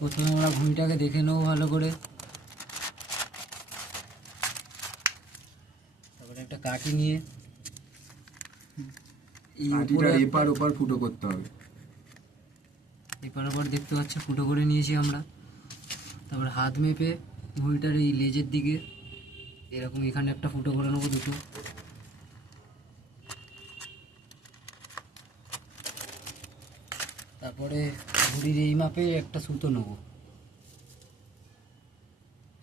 প্রথমে আমরা ভুঁড়িটাকে দেখে নেবো ভালো করে, তারপরে একটা কাঠি নিয়ে এপার ওপার ফুটো করতে হবে। এপার ওপার দেখতে পাচ্ছ ফুটো করে নিয়েছি আমরা। তারপরে হাত মেপে ভুঁড়িটার এই লেজের দিকে এরকম এখানে একটা ফুটো করে নেবো, দুটো। তারপরে ভুঁড়ির এই মাপে একটা সুতো নেবো।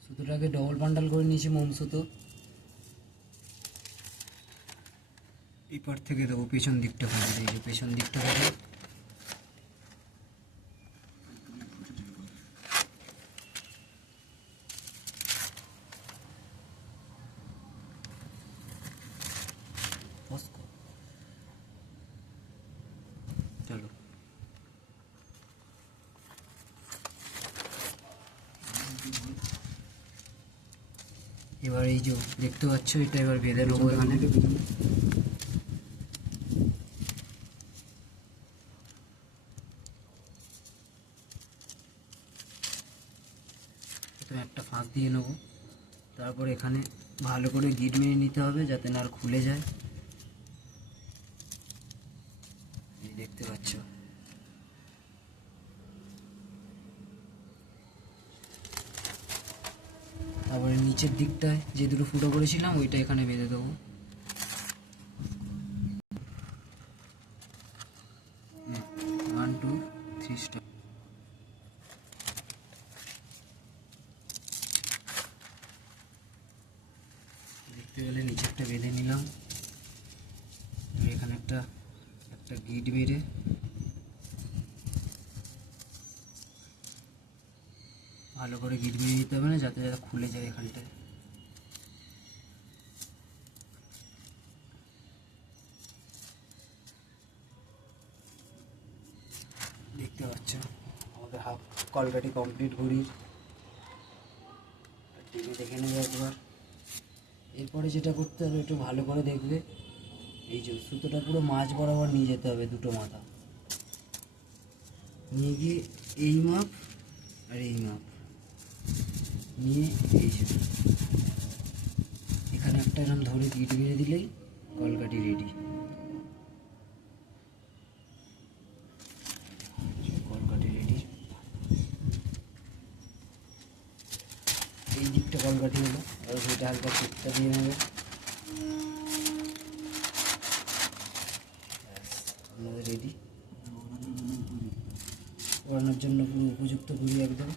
সুতোটাকে ডবল বান্ডাল করে নিয়েছি, মোম সুতো। এই পার থেকে দেবো পেছন দিকটা করে, এই যে পেছন দিকটা করে চলো। এবার এই যে দেখতে পাচ্ছ, এটা এবার বেঁধে নেবো এখানে। প্রথমে একটা ফাঁক দিয়ে নেবো, তারপর এখানে ভালো করে গিট মেরে নিতে হবে যাতে না আর খুলে যায়। এই দেখতে পাচ্ছ, তারপরে নিচের দিকটায় যে দুটো ফুটো করেছিলাম ওইটা এখানে বেঁধে দেবো। 1 2 3 স্টার। দেখতে গেলে নিচেরটা বেঁধে নিলাম। এখানে একটা গিট বেঁধে ভালো করে গিট বেঁধে নিতে হবে না, যাতে খুলে যায় এখানটায়। দেখতে পাচ্ছ আমাদের হাফ কলকাটি কমপ্লিট ঘড়ির। টিভি দেখে নেবে একবার। এরপরে যেটা করতে হবে, একটু ভালো করে দেখবে, এই যে সুতোটা পুরো মাঝ বরাবর নিয়ে যেতে হবে, দুটো মাথা নিয়ে গিয়ে এই মাপ আর এই মাপ নিয়ে এই যে এখানে একটা এরকম ধরে গিট বেঁধে দিলেই কলকাটি রেডি। কলকাটি রেডি। এই দিকটা কলকাটি হলো, আর সেটা হালকা চেপটা দিয়ে নেবে। আমাদের রেডি ওড়ানোর জন্য পুরো উপযুক্ত ঘুরি একদম।